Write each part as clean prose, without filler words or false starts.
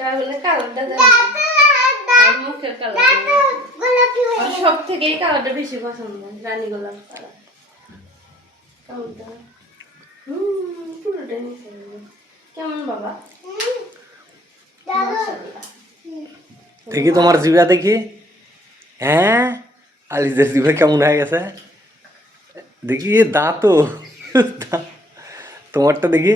তাহলে কালারটা মুখের কালার সব থেকে এই কালারটা বেশি পছন্দ, রানী গোলাপ কালার। পুরোটাই নিচে কেমন বাবা? দেখি তোমার জিভা দেখি। হ্যাঁ, আলিজের জিভা কেমন হয়ে গেছে দেখি। দাঁতও তোমারটা দেখি।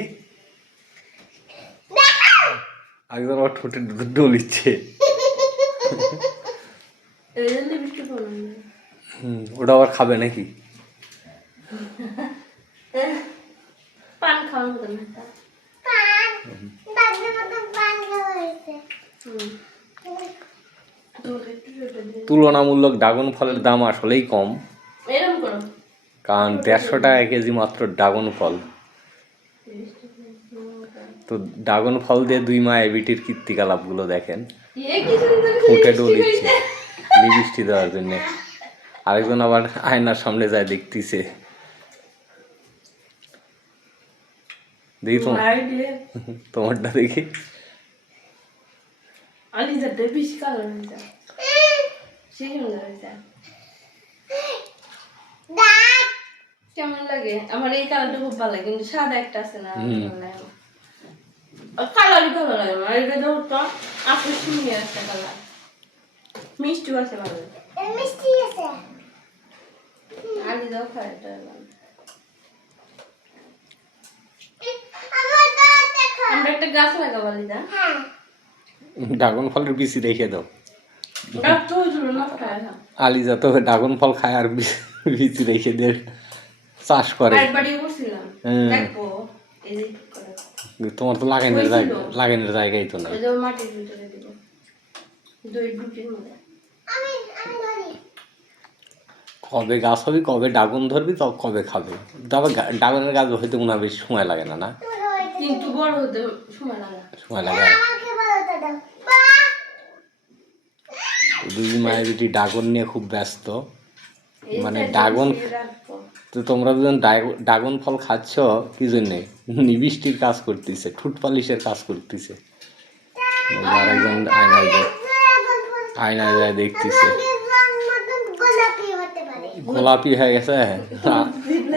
আগে তোমার ঠোঁটে ডলিচ্ছে। ওটা আবার খাবে নাকি? পান খাওয়ার মতো না, তুলনামূলক ড্রাগন ফলের দাম আসলেই কম, এরকম করো। কারণ 150 টাকা কেজি মাত্র ড্রাগন ফল। তো ড্রাগন ফল দিয়ে 2 মা এবিটির কীর্তিকলাপগুলো দেখেন। ফুটে ডলিচ্ছে মিষ্টি দেওয়ার জন্য। আরেকজন আবার আয়নার সামনে যায় দেখতেছে। দেখি তোমারটা দেখি। কেমন লাগে? আমার এই কালারটা খুব ভালো লাগে, কিন্তু সাদা একটা আছে না, কালারই ভালো লাগে না। এটা তো আপনার শুনিয়ে একটা কালার মিষ্টিও আছে, ভালো মিষ্টি আছে। আগে দাও খায় এটা আমরা একটা গাছ লাগাবো লিদা। ড্রাগন ফলের বিচি রেখে দাও। আলিজা তো ড্রাগন ফল খায় আর বিচি রেখে দিয়ে চাষ করে। তোমার তো লাগানোর জায়গাই তো না। কবে গাছ হবে, কবে ড্রাগন ধরবি, তবে কবে খাবে। তবে ড্রাগনের গাছ হইতে মনে হয় বেশি সময় লাগে না, না? কিন্তু বড় হতে সময় লাগে। দুই মায়ের যদি ড্রাগন নিয়ে খুব ব্যস্ত, মানে ড্রাগন। তো তোমরা যখন ড্রাগন ফল খাচ্ছ কি জন্যে? নিবিষ্টির কাজ করতেছে, ঠুট পালিশের কাজ করতেছে। আরেকজন আয়নায় যায় দেখতেছে গোলাপি হয়ে গেছে।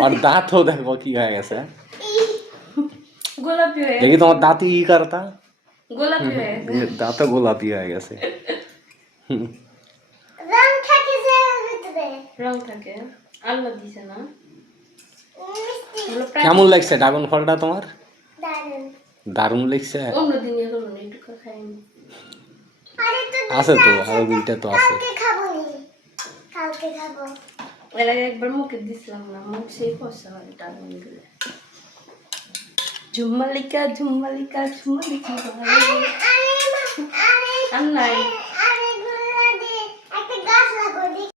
আর দাঁতও দেখো কি হয়ে গেছে। দেখি তোমার দাঁত ই করতা, দাঁতও গোলাপি হয়ে গেছে। কেমন লাগছে ড্রাগন ফলটা তোমার? দারুণ লাগছে। আছে তো আরো 2টা তো আছে। এর আগে একবার মুখে দিছিলাম না, মুখ সেই ফসা হয় ড্রাগন গুলো। ঝুম্মালিকা ঝুম্মালিকা ঝুম্মালিকা।